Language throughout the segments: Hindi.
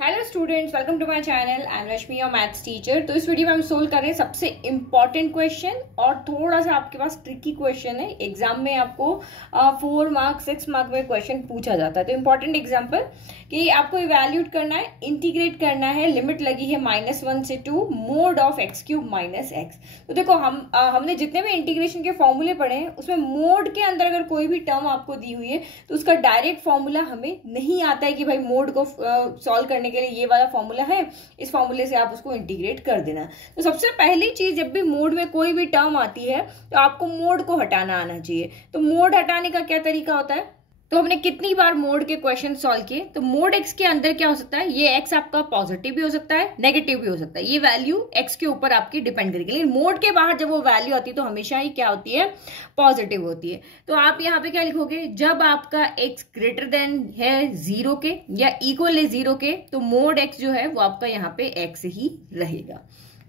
Hello students, welcome to my channel. I am Rashmi, your maths teacher. तो इस वीडियो में हम सोल्व कर रहे हैं सबसे इंपॉर्टेंट क्वेश्चन और थोड़ा सा आपके पास ट्रिकी क्वेश्चन है। एग्जाम में आपको 4 मार्क्स 6 मार्क में क्वेश्चन पूछा जाता है। तो इंपॉर्टेंट एग्जाम्पल कि आपको इवैल्यूएट करना है, इंटीग्रेट करना है। लिमिट लगी है -1 से 2 mode of x cube minus x. तो देखो हमने जितने भी इंटीग्रेशन के फॉर्मूले पढ़े हैं उसमें मोड के अंदर अगर कोई भी टर्म आपको दी हुई है तो उसका डायरेक्ट फॉर्मूला हमें नहीं आता है कि भाई मोड को सॉल्व करने के लिए ये वाला फॉर्मूला है, इस फॉर्मूले से आप उसको इंटीग्रेट कर देना। तो सबसे पहली चीज, जब भी मोड में कोई भी टर्म आती है तो आपको मोड को हटाना आना चाहिए। तो मोड हटाने का क्या तरीका होता है? तो हमने कितनी बार मोड के क्वेश्चन सॉल्व किए। तो मोड एक्स के अंदर क्या हो सकता है, ये एक्स आपका पॉजिटिव भी हो सकता है, नेगेटिव भी हो सकता है। ये वैल्यू एक्स के ऊपर आपकी डिपेंड करेगी, लेकिन मोड के बाहर जब वो वैल्यू आती है तो हमेशा ही क्या होती है, पॉजिटिव होती है। तो आप यहाँ पे क्या लिखोगे, जब आपका एक्स ग्रेटर देन है 0 के या इक्वल है 0 के तो मोड एक्स जो है वो आपका यहाँ पे एक्स ही रहेगा।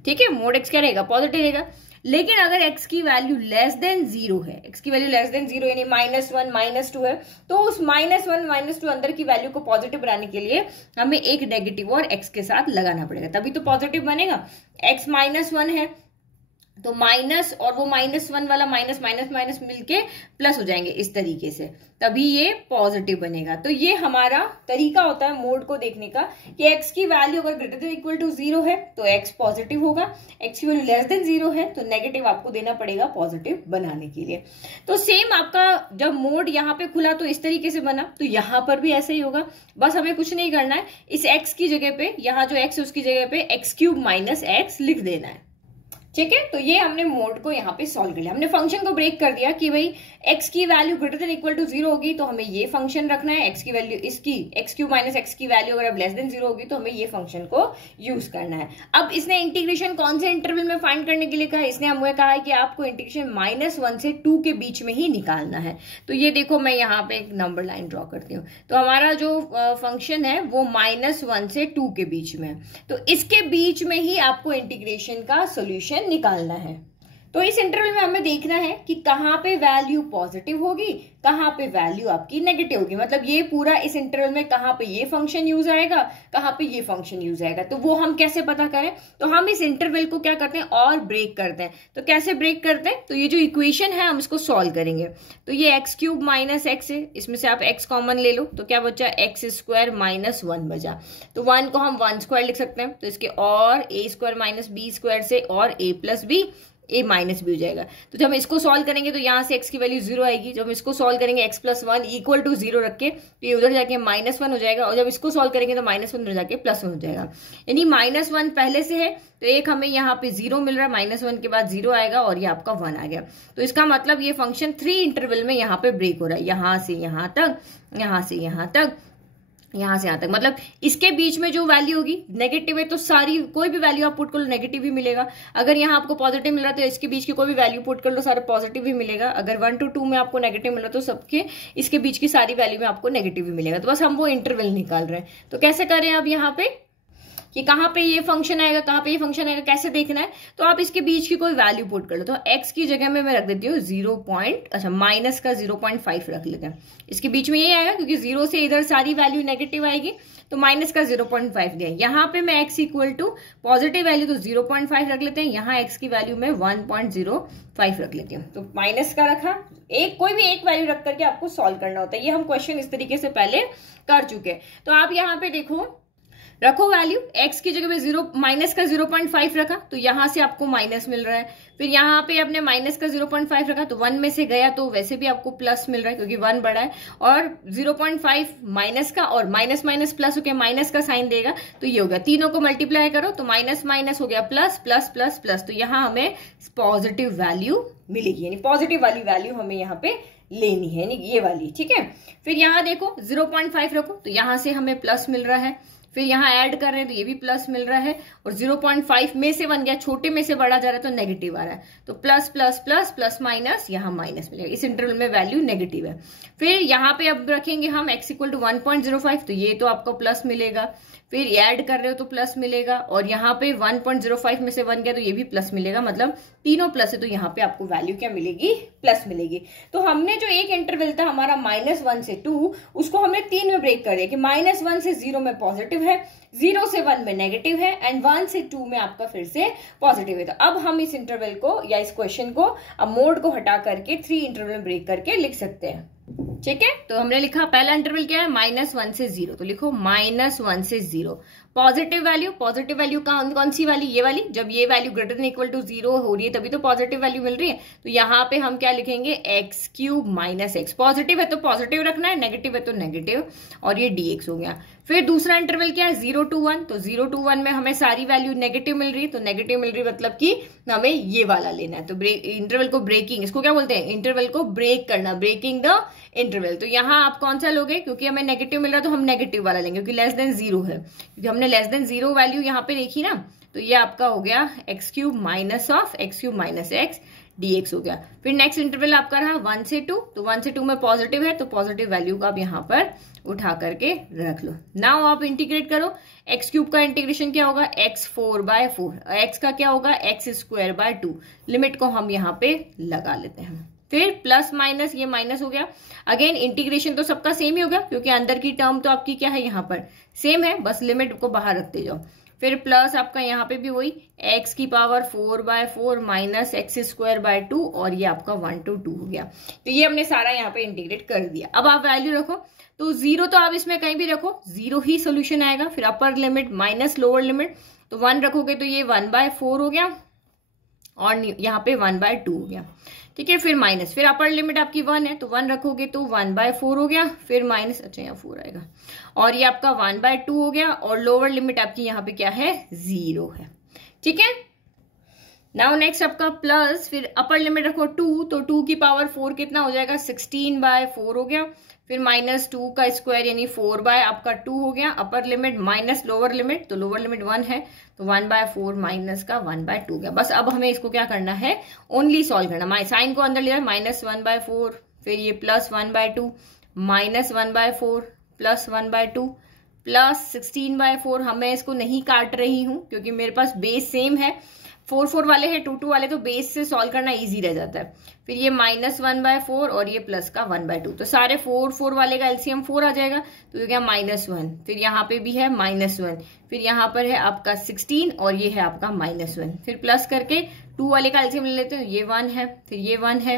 ठीक है, मोड एक्स क्या रहेगा, पॉजिटिव रहेगा। लेकिन अगर x की वैल्यू लेस देन 0 है, x की वैल्यू लेस देन 0 यानी -1 -2 है, तो उस -1 -2 अंदर की वैल्यू को पॉजिटिव बनाने के लिए हमें एक नेगेटिव और x के साथ लगाना पड़ेगा, तभी तो पॉजिटिव बनेगा। x -1 है तो माइनस और वो -1 वाला माइनस माइनस माइनस मिलके प्लस हो जाएंगे, इस तरीके से तभी ये पॉजिटिव बनेगा। तो ये हमारा तरीका होता है मोड को देखने का कि x की वैल्यू अगर ग्रेटर देन इक्वल टू 0 है तो x पॉजिटिव होगा, x की वैल्यू लेस देन 0 है तो नेगेटिव आपको देना पड़ेगा पॉजिटिव बनाने के लिए। तो सेम आपका जब मोड यहाँ पे खुला तो इस तरीके से बना, तो यहाँ पर भी ऐसे ही होगा। बस हमें कुछ नहीं करना है, इस x की जगह पे यहाँ जो x है उसकी जगह पे x क्यूब माइनस एक्स लिख देना है। ठीक है, तो ये हमने मोड को यहाँ पे सॉल्व कर लिया। हमने फंक्शन को ब्रेक कर दिया कि भाई x की value greater than equal to 0 होगी तो हमें ये फंक्शन रखना है, x की वैल्यू इसकी x क्यूब माइनस एक्स की वैल्यू अगर अब लेस देन 0 होगी तो हमें ये फंक्शन को यूज करना है। अब इसने इंटीग्रेशन कौन से इंटरवल में फाइंड करने के लिए कहा, इसने हमें कहा है कि आपको इंटीग्रेशन -1 से 2 के बीच में ही निकालना है। तो ये देखो मैं यहाँ पे एक नंबर लाइन ड्रॉ करती हूँ। तो हमारा जो फंक्शन है वो -1 से 2 के बीच में है, तो इसके बीच में ही आपको इंटीग्रेशन का सोल्यूशन निकालना है। तो इस इंटरवल में हमें देखना है कि कहां पे वैल्यू पॉजिटिव होगी, कहां पे वैल्यू आपकी नेगेटिव होगी। मतलब ये पूरा इस इंटरवल में कहां पे ये फंक्शन यूज आएगा, कहां पे ये फंक्शन यूज आएगा। तो वो हम कैसे पता करें, तो हम इस इंटरवल को क्या करते हैं और ब्रेक करते हैं। तो कैसे ब्रेक करते हैं, तो ये जो इक्वेशन है हम इसको सॉल्व करेंगे। तो ये एक्स क्यूब माइनस एक्स है, इसमें से आप एक्स कॉमन ले लो तो क्या बचा, एक्स स्क्वायर माइनस 1 बचा। तो 1 को हम 1 स्क्वायर लिख सकते हैं, तो इसके और ए स्क्वायर माइनस बी स्क्वायर से और ए प्लस बी, ए माइनस भी हो जाएगा। तो जब हम इसको सॉल्व करेंगे तो यहाँ से x की वैल्यू 0 आएगी। जब हम इसको सॉल्व करेंगे x + 1 इक्वल टू 0 रख के तो ये उधर जाके -1 हो जाएगा, और जब इसको सॉल्व करेंगे तो -1 उधर जाके +1 हो जाएगा। यानी -1 पहले से है तो एक हमें यहाँ पे 0 मिल रहा है, -1 के बाद 0 आएगा और ये आपका 1 आ गया। तो इसका मतलब ये फंक्शन 3 इंटरवल में यहाँ पे ब्रेक हो रहा है, यहाँ से यहाँ तक, यहाँ से यहाँ तक, यहां से यहां तक। मतलब इसके बीच में जो वैल्यू होगी नेगेटिव है तो सारी कोई भी वैल्यू आप पुट कर लो नेगेटिव ही मिलेगा। अगर यहाँ आपको पॉजिटिव मिल रहा है तो इसके बीच की कोई भी वैल्यू पुट कर लो सारा पॉजिटिव ही मिलेगा। अगर 1 to 2 में आपको नेगेटिव मिल रहा है तो सबके इसके बीच की सारी वैल्यू में आपको नेगेटिव ही मिलेगा। तो बस हम वो इंटरवल निकाल रहे हैं। तो कैसे करें अब यहाँ पे कि कहाँ पे ये फंक्शन आएगा, कहाँ पे ये फंक्शन आएगा, कैसे देखना है। तो आप इसके बीच की कोई वैल्यू पुट कर लो। तो x की जगह में मैं रख देती हूँ 0.5 रख लेते हैं। इसके बीच में ये आएगा क्योंकि 0 से इधर सारी वैल्यू नेगेटिव आएगी तो -0.5 दिया। यहाँ पे मैं x equal to positive value तो 0.5 रख लेते हैं, यहाँ x की वैल्यू में 1.05 रख लेती हूँ। तो माइनस का रखा, कोई भी एक वैल्यू रख करके आपको सॉल्व करना होता है। ये हम क्वेश्चन इस तरीके से पहले कर चुके हैं। तो आप यहाँ पे देखो, रखो वैल्यू x की जगह पे -0.5 रखा तो यहां से आपको माइनस मिल रहा है। फिर यहाँ पे आपने -0.5 रखा तो 1 में से गया तो वैसे भी आपको प्लस मिल रहा है क्योंकि 1 बड़ा है, और 0.5 माइनस का और माइनस माइनस प्लस हो गया, माइनस का साइन देगा तो ये हो गया। तीनों को मल्टीप्लाई करो तो माइनस माइनस हो गया प्लस, प्लस प्लस प्लस। तो यहाँ हमें पॉजिटिव वैल्यू मिलेगी, यानी पॉजिटिव वाली वैल्यू हमें यहाँ पे लेनी है, यानी ये वाली। ठीक है, फिर यहाँ देखो 0.5 रखो तो यहाँ से हमें प्लस मिल रहा है, फिर यहाँ ऐड कर रहे हैं तो ये भी प्लस मिल रहा है, और 0.5 में से बन गया, छोटे में से बड़ा जा रहा है तो नेगेटिव आ रहा है। तो plus plus plus plus minus, यहाँ माइनस मिलेगा। इस इंटरवल में वैल्यू नेगेटिव है। फिर यहाँ पे अब रखेंगे हम x = 1.05 तो ये तो आपको प्लस मिलेगा। फिर ऐड कर रहे हो तो प्लस मिलेगा, और यहाँ पे 1.05 में से 1 गया तो ये भी प्लस मिलेगा, मतलब तीनों प्लस है तो यहाँ पे आपको वैल्यू क्या मिलेगी, प्लस मिलेगी। तो हमने जो एक इंटरवल था हमारा -1 से 2, उसको हमने 3 में ब्रेक कर दिया कि -1 से 0 में पॉजिटिव है, 0 से 1 में नेगेटिव है, एंड 1 से 2 में आपका फिर से पॉजिटिव है। तो अब हम इस इंटरवल को या इस क्वेश्चन को अब मोड को हटा करके 3 इंटरवल में ब्रेक करके लिख सकते हैं। ठीक है, तो हमने लिखा पहला इंटरवल क्या है, -1 से 0, तो लिखो -1 से 0। पॉजिटिव वैल्यू कौन सी वाली, ये वाली, जब ये value greater than equal to 0 हो रही है तभी तो पॉजिटिव वैल्यू मिल रही है। तो यहाँ पे हम क्या लिखेंगे, x³ - x। पॉजिटिव है तो पॉजिटिव रखना है, नेगेटिव है तो नेगेटिव, और ये dx हो गया। फिर दूसरा इंटरवल क्या है, 0 to 1, तो 0 to 1 में हमें सारी वैल्यू नेगेटिव मिल रही है, तो नेगेटिव मिल रही है मतलब कि हमें ये वाला लेना है। तो इंटरवल को ब्रेकिंग, इसको क्या बोलते हैं, इंटरवल को ब्रेक करना, ब्रेकिंग द इंटरवल। तो यहाँ आप कौन सा लोगे, क्योंकि हमें नेगेटिव मिल रहा है तो हम नेगेटिव वाला लेंगे, क्योंकि लेस देन 0 है, क्योंकि हमने लेस देन 0 वैल्यू यहाँ पे देखी ना, तो ये आपका हो गया x³ - x dx हो गया। फिर नेक्स्ट इंटरवल आपका रहा 1 से 2, तो 1 से 2 में पॉजिटिव है तो पॉजिटिव वैल्यू को आप यहाँ पर उठा करके रख लो। नाउ आप इंटीग्रेट करो, x³ का इंटीग्रेशन क्या होगा, x4/4, x का क्या होगा, x²/2। लिमिट को हम यहाँ पे लगा लेते हैं। फिर प्लस माइनस, ये माइनस हो गया। अगेन इंटीग्रेशन तो सबका सेम ही होगा, क्योंकि अंदर की टर्म तो आपकी क्या है यहाँ पर सेम है, बस लिमिट को बाहर रखते जाओ। फिर प्लस आपका यहाँ पे भी वही x⁴/4 माइनस x²/2, और ये आपका 1 to 2 हो गया। तो ये हमने सारा यहाँ पे इंटीग्रेट कर दिया। अब आप वैल्यू रखो, तो 0 तो आप इसमें कहीं भी रखो, 0 ही सोल्यूशन आएगा। फिर upper limit minus lower limit, तो 1 रखोगे तो ये 1/4 हो गया, और यहाँ पे 1/2 हो गया। ठीक है, फिर माइनस, फिर अपर लिमिट आपकी 1 है तो 1 रखोगे तो 1/4 हो गया, फिर माइनस, अच्छा यहाँ 4 आएगा, और ये आपका 1/2 हो गया, और लोअर लिमिट आपकी यहाँ पे क्या है, 0 है। ठीक है, नाउ नेक्स्ट आपका प्लस, फिर अपर लिमिट रखो 2, तो 2 की पावर 4 कितना हो जाएगा, 16/4 हो गया। फिर -2 का स्क्वायर यानी 4/2 हो गया। Upper limit minus lower limit, तो लोअर लिमिट 1 है तो 1/4 माइनस का 1/2 हो गया। बस अब हमें इसको क्या करना है, ओनली सॉल्व करना। साइन को अंदर ले रहा है, -1/4, फिर ये +1/2, -1/4 +1/2 प्लस 16/4। हमें इसको नहीं काट रही हूं क्योंकि मेरे पास बेस सेम है, 4 वाले हैं, 2 वाले, तो बेस से सॉल्व करना इजी रह जाता है। फिर ये -1/4 और ये प्लस का 1/2, तो सारे 4 वाले का एलसीएम 4 आ जाएगा, तो ये क्या -1। फिर यहाँ पे भी है -1, फिर यहाँ पर है आपका 16 और ये है आपका -1। फिर प्लस करके 2 वाले का एलसीएम ले लेते हैं, ये 1 है, फिर ये 1 है,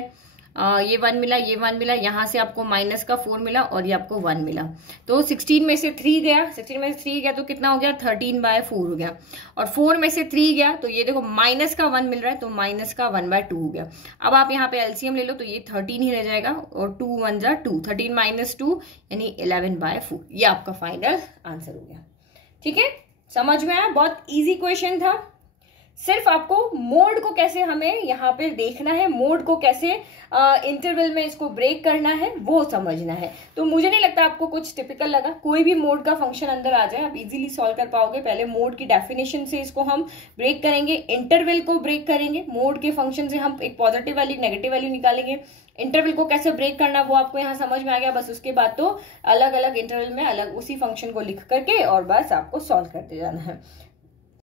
ये 1 मिला, ये 1 मिला, यहाँ से आपको माइनस का 4 मिला और ये आपको 1 मिला। तो 16 में से 3 गया, 16 में से 3 गया तो कितना हो गया, 13/4 हो गया। और 4 में से 3 गया तो ये देखो माइनस का 1 मिल रहा है तो माइनस का 1/2 हो गया। अब आप यहाँ पे एलसीएम ले लो तो ये 13 ही रह जाएगा, और 2 1 जा 2, 13 - 2 यानी 11/4। ये आपका फाइनल आंसर हो गया। ठीक है, समझ में आया, बहुत ईजी क्वेश्चन था। सिर्फ आपको मोड को कैसे हमें यहाँ पे देखना है, मोड को कैसे इंटरवल में इसको ब्रेक करना है वो समझना है। तो मुझे नहीं लगता आपको कुछ टिपिकल लगा, कोई भी मोड का फंक्शन अंदर आ जाए आप इजीली सॉल्व कर पाओगे। पहले मोड की डेफिनेशन से इसको हम ब्रेक करेंगे, इंटरवल को ब्रेक करेंगे, मोड के फंक्शन से हम एक पॉजिटिव वैल्यू नेगेटिव वैल्यू निकालेंगे, इंटरवल को कैसे ब्रेक करना वो आपको यहाँ समझ में आ गया। बस उसके बाद तो अलग अलग इंटरवल में अलग उसी फंक्शन को लिख करके और बस आपको सॉल्व करते जाना है।